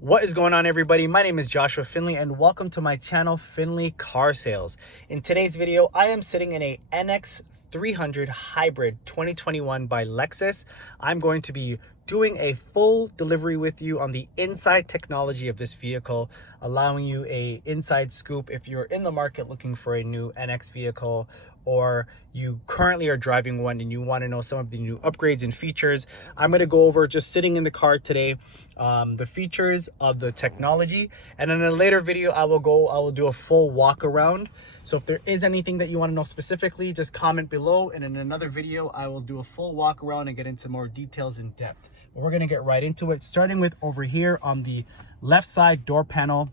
What is going on, everybody? My name is Joshua Findlay and welcome to my channel, Findlay Car Sales. In today's video, I am sitting in a NX300 Hybrid 2021 by Lexus. I'm going to be doing a full delivery with you on the inside technology of this vehicle, allowing you a inside scoop if you're in the market looking for a new NX vehicle, or you currently are driving one and you want to know some of the new upgrades and features. I'm going to go over, just sitting in the car today, the features of the technology, and in a later video I will do a full walk around. So if there is anything that you want to know specifically, just comment below, and in another video I will do a full walk around and get into more details in depth. But we're going to get right into it, starting with over here on the left side door panel,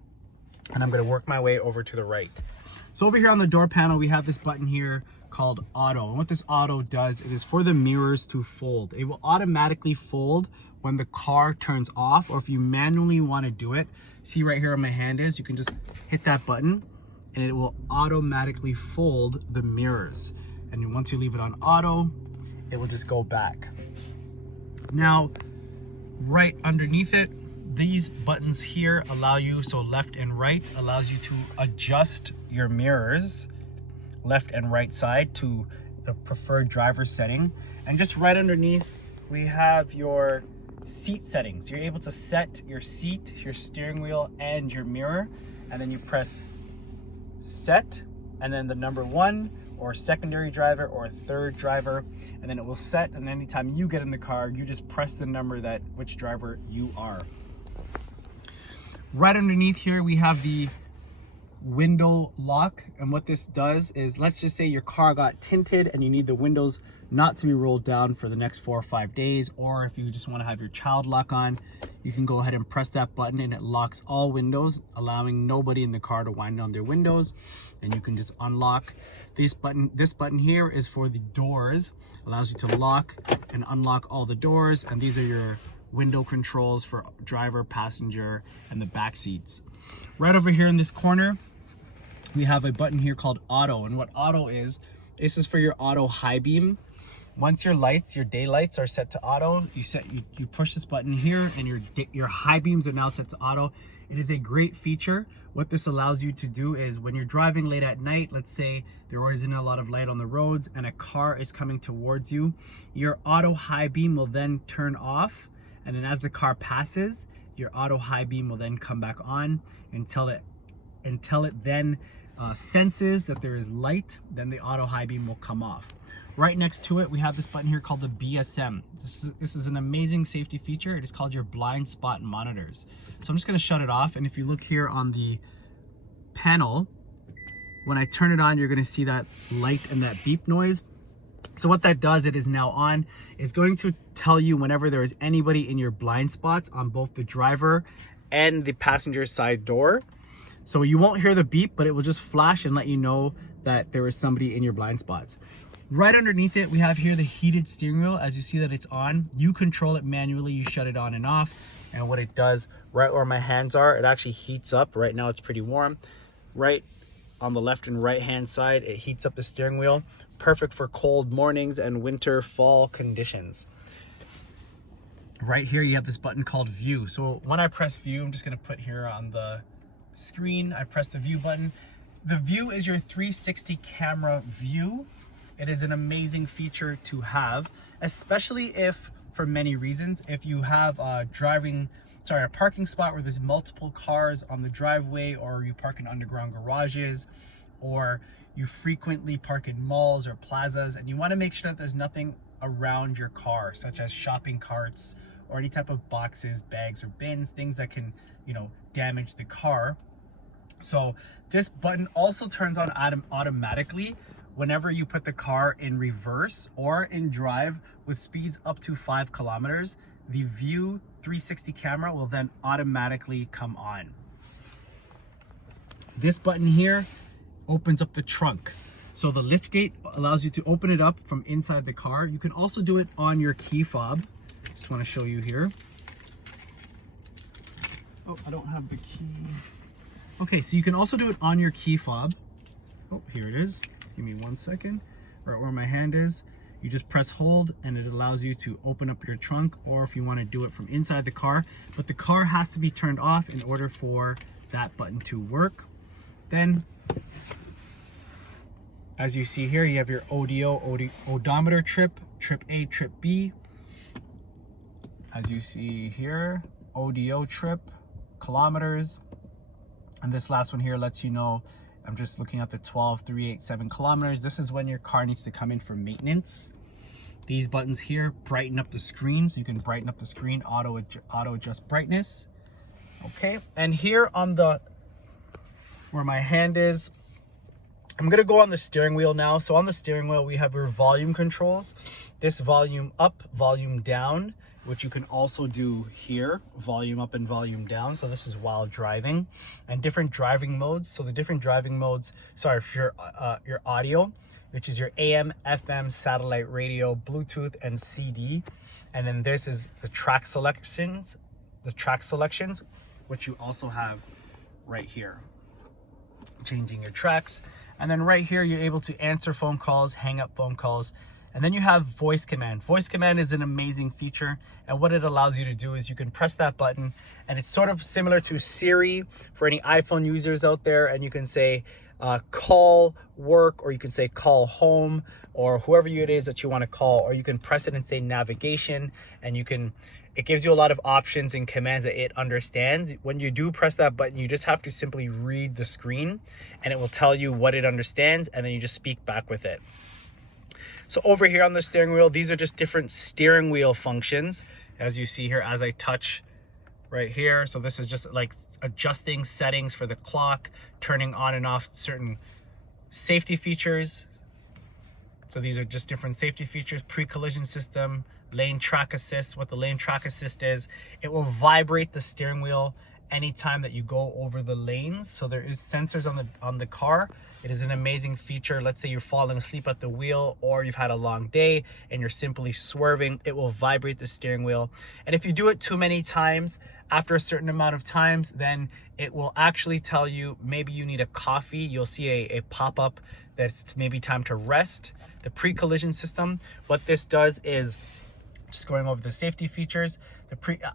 and I'm going to work my way over to the right. So over here on the door panel, we have this button here called auto. And what this auto does, it is for the mirrors to fold. It will automatically fold when the car turns off, or if you manually want to do it. See right here on my hand is, you can just hit that button and it will automatically fold the mirrors. And once you leave it on auto, it will just go back. Now, right underneath it, these buttons here allow you, so left and right, allows you to adjust your mirrors left and right side to the preferred driver setting. And just right underneath, we have your seat settings. You're able to set your seat, your steering wheel, and your mirror, and then you press set, and then the number 1 or secondary driver or third driver, and then it will set, and anytime you get in the car, you just press the number that which driver you are. Right underneath here, we have the window lock, and what this does is, let's just say your car got tinted and you need the windows not to be rolled down for the next 4 or 5 days, or if you just want to have your child lock on, you can go ahead and press that button and it locks all windows, allowing nobody in the car to wind down their windows, and you can just unlock. This button here is for the doors, allows you to lock and unlock all the doors, and these are your window controls for driver, passenger, and the back seats. Right over here in this corner, we have a button here called auto, and what auto is, this is for your auto high beam. Once your lights, your daylights are set to auto, you push this button here and your high beams are now set to auto. It is a great feature. What this allows you to do is, when you're driving late at night, let's say there isn't a lot of light on the roads and a car is coming towards you, your auto high beam will then turn off, and then as the car passes, your auto high beam will then come back on until it then senses that there is light, then the auto high beam will come off. Right next to it, we have this button here called the BSM. This is an amazing safety feature. It is called your blind spot monitors. So I'm just gonna shut it off, and if you look here on the panel, when I turn it on, you're gonna see that light and that beep noise. So what that does, it is now on, is going to tell you whenever there is anybody in your blind spots on both the driver and the passenger side door. So you won't hear the beep, but it will just flash and let you know that there is somebody in your blind spots. Right underneath it, we have here the heated steering wheel. As you see that it's on, you control it manually, you shut it on and off. And what it does, right where my hands are, it actually heats up. Right now it's pretty warm. Right on the left and right hand side, it heats up the steering wheel. Perfect for cold mornings and winter, fall conditions. Right here, you have this button called view. So when I press view, I'm just gonna put here on the screen, I press the view button. The view is your 360 camera view. It is an amazing feature to have, especially if, for many reasons, if you have a parking spot where there's multiple cars on the driveway, or you park in underground garages, or you frequently park in malls or plazas, and you want to make sure that there's nothing around your car, such as shopping carts or any type of boxes, bags, or bins, things that can, damage the car. So this button also turns on automatically whenever you put the car in reverse or in drive with speeds up to 5 kilometers. The view 360 camera will then automatically come on. This button here opens up the trunk. So the lift gate allows you to open it up from inside the car. You can also do it on your key fob. Just want to show you here. Oh, I don't have the key. Okay, so you can also do it on your key fob. Oh, here it is. Just give me 1 second. Right where my hand is. you just press hold and it allows you to open up your trunk, or if you want to do it from inside the car. But the car has to be turned off in order for that button to work. Then, as you see here, you have your odometer trip A, trip B. As you see here, ODO trip, kilometers. And this last one here lets you know, I'm just looking at the 12,387 kilometers. This is when your car needs to come in for maintenance. These buttons here brighten up the screen, so you can brighten up the screen, auto adjust brightness. Okay, and here on the, where my hand is, I'm gonna go on the steering wheel now. So on the steering wheel, we have your volume controls. This volume up, volume down, which you can also do here, volume up and volume down. So this is while driving, and different driving modes. So the different driving modes, sorry, for your audio, which is your AM, FM, satellite radio, Bluetooth, and CD. And then this is the track selections, which you also have right here, changing your tracks. And then right here, you're able to answer phone calls, hang up phone calls. And then you have voice command. Voice command is an amazing feature. And what it allows you to do is you can press that button, and it's sort of similar to Siri for any iPhone users out there. And you can say, call work, or you can say call home, or whoever it is that you want to call, or you can press it and say navigation, and it gives you a lot of options and commands that it understands. When you do press that button, you just have to simply read the screen and it will tell you what it understands, and then you just speak back with it. So over here on the steering wheel, these are just different steering wheel functions, as you see here, as I touch right here. So this is just like adjusting settings for the clock, turning on and off certain safety features. So these are just different safety features, pre-collision system, lane track assist. What the lane track assist is, it will vibrate the steering wheel anytime that you go over the lanes. So there is sensors on the car. It is an amazing feature. Let's say you're falling asleep at the wheel, or you've had a long day and you're simply swerving, it will vibrate the steering wheel. And if you do it too many times, after a certain amount of times, then it will actually tell you maybe you need a coffee. You'll see a pop-up that's maybe time to rest. The pre-collision system, what this does is, just going over the safety features,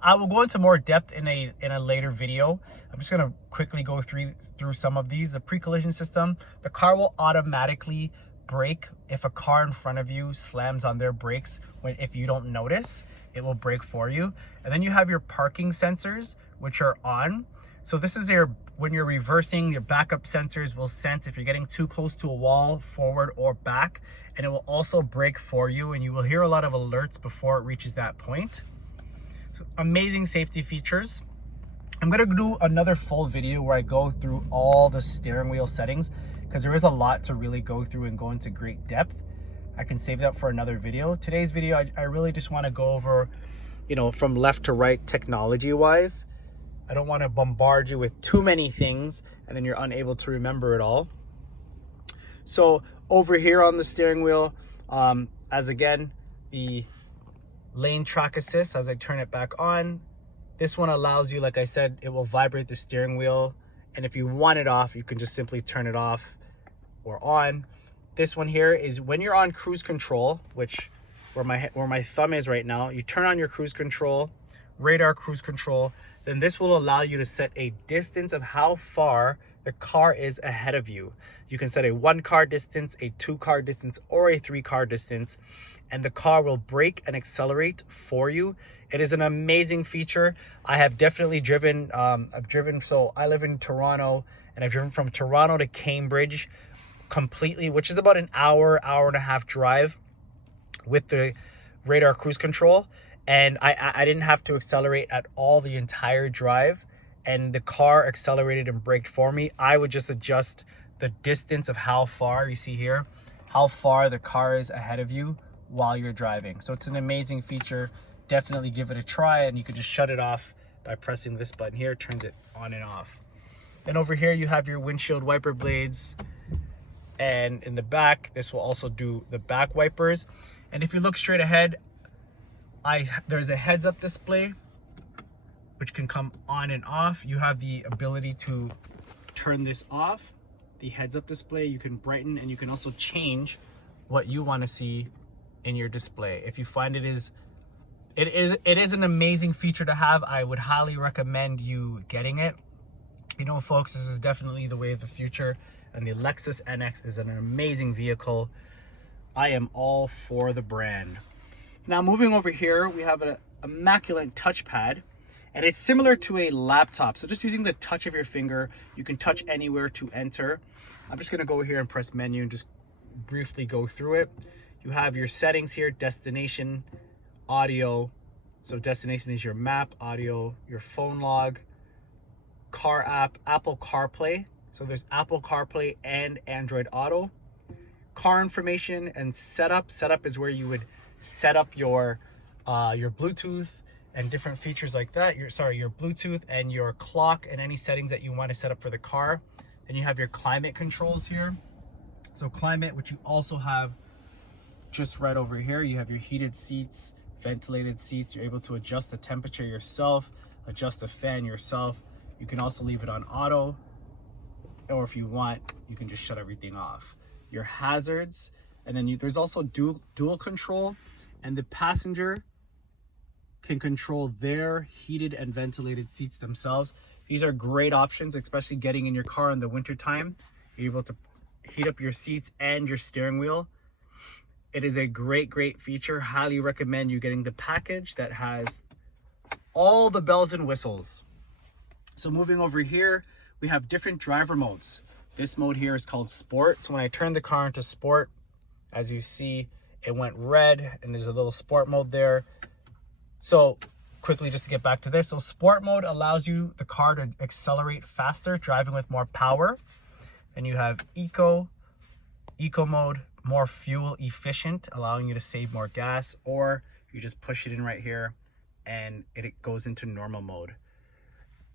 I will go into more depth in a later video. I'm just gonna quickly go through some of these. The pre-collision system, the car will automatically brake if a car in front of you slams on their brakes. If you don't notice, it will brake for you. And then you have your parking sensors, which are on. So this is when you're reversing, your backup sensors will sense if you're getting too close to a wall, forward or back, and it will also brake for you, and you will hear a lot of alerts before it reaches that point. So amazing safety features. I'm gonna do another full video where I go through all the steering wheel settings, because there is a lot to really go through and go into great depth. I can save that for another video. Today's video, I really just wanna go over, from left to right technology wise. I don't want to bombard you with too many things and then you're unable to remember it all. So over here on the steering wheel, as again, the lane track assist, as I turn it back on, this one allows you, like I said, it will vibrate the steering wheel. And if you want it off, you can just simply turn it off or on. This one here is when you're on cruise control, which where my thumb is right now, you turn on your cruise control, radar cruise control, then this will allow you to set a distance of how far the car is ahead of you. You can set a 1-car distance, a 2-car distance, or a 3-car distance, and the car will brake and accelerate for you. It is an amazing feature. I have definitely driven, so I live in Toronto, and I've driven from Toronto to Cambridge completely, which is about an hour and a half drive with the radar cruise control. And I didn't have to accelerate at all the entire drive, and the car accelerated and braked for me. I would just adjust the distance of how far, you see here, how far the car is ahead of you while you're driving. So it's an amazing feature. Definitely give it a try, and you can just shut it off by pressing this button here. It turns it on and off. Then over here you have your windshield wiper blades, and in the back this will also do the back wipers. And if you look straight ahead, there's a heads-up display which can come on and off. You have the ability to turn this off, the heads-up display. You can brighten, and you can also change what you want to see in your display. If you find it is an amazing feature to have, I would highly recommend you getting it. You know, folks, this is definitely the way of the future, and the Lexus NX is an amazing vehicle. I am all for the brand. Now, moving over here, we have an immaculate touchpad, and it's similar to a laptop. So just using the touch of your finger, you can touch anywhere to enter. I'm just gonna go here and press menu and just briefly go through it. You have your settings here, destination, audio. So destination is your map, audio, your phone log, car app, Apple CarPlay. So there's Apple CarPlay and Android Auto. Car information and setup. Setup is where you would set up your Bluetooth and different features like that. Your Bluetooth and your clock and any settings that you want to set up for the car. Then you have your climate controls here. So climate, which you also have just right over here. You have your heated seats, ventilated seats. You're able to adjust the temperature yourself, adjust the fan yourself. You can also leave it on auto, or if you want, you can just shut everything off. Your hazards, and then there's also dual control, and the passenger can control their heated and ventilated seats themselves. These are great options, especially getting in your car in the winter time. You're able to heat up your seats and your steering wheel. It is a great feature. Highly recommend you getting the package that has all the bells and whistles. So moving over here, we have different driver modes. This mode here is called Sport. So when I turn the car into Sport, as you see, it went red, and there's a little Sport mode there. So quickly, just to get back to this. So Sport mode allows you the car to accelerate faster, driving with more power. And you have Eco mode, more fuel efficient, allowing you to save more gas, or you just push it in right here and it goes into normal mode.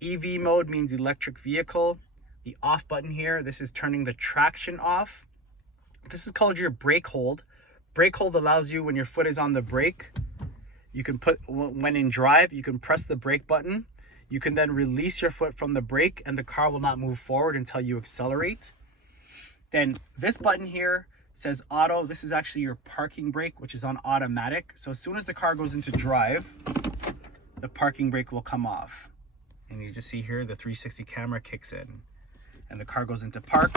EV mode means electric vehicle. The off button here, this is turning the traction off. This is called your brake hold. Brake hold allows you, when your foot is on the brake, you can when in drive, you can press the brake button. You can then release your foot from the brake and the car will not move forward until you accelerate. Then this button here says auto. This is actually your parking brake, which is on automatic. So as soon as the car goes into drive, the parking brake will come off. And you just see here, the 360 camera kicks in and the car goes into park.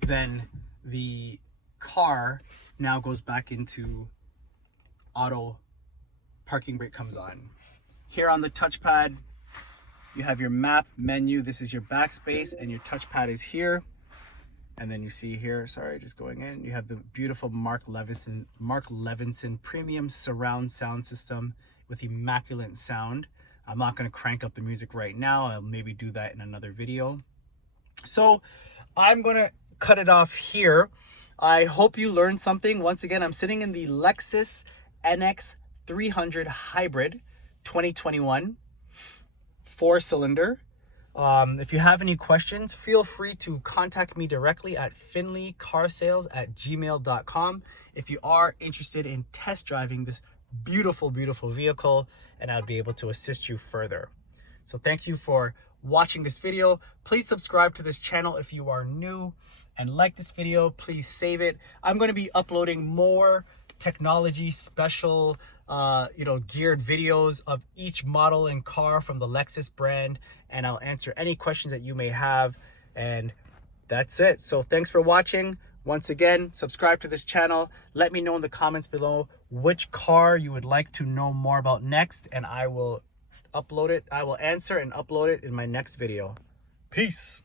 Then the car now goes back into auto, parking brake comes on. Here on the touchpad, you have your map menu. This is your backspace, and your touchpad is here. And then you see here, sorry, just going in, you have the beautiful Mark Levinson premium surround sound system with immaculate sound. I'm not going to crank up the music right now. I'll maybe do that in another video. So I'm going to cut it off here. I hope you learned something. Once again, I'm sitting in the Lexus NX300 Hybrid 2021 4-cylinder. If you have any questions, feel free to contact me directly at finleycarsales@gmail.com if you are interested in test driving this beautiful vehicle, and I'll be able to assist you further. So thank you for watching this video. Please subscribe to this channel if you are new, and like this video. Please save it. I'm going to be uploading more technology special geared videos of each model and car from the Lexus brand, and I'll answer any questions that you may have. And that's it. So thanks for watching. Once again, subscribe to this channel. Let me know in the comments below which car you would like to know more about next, and I will upload it. I will answer and upload it in my next video. Peace.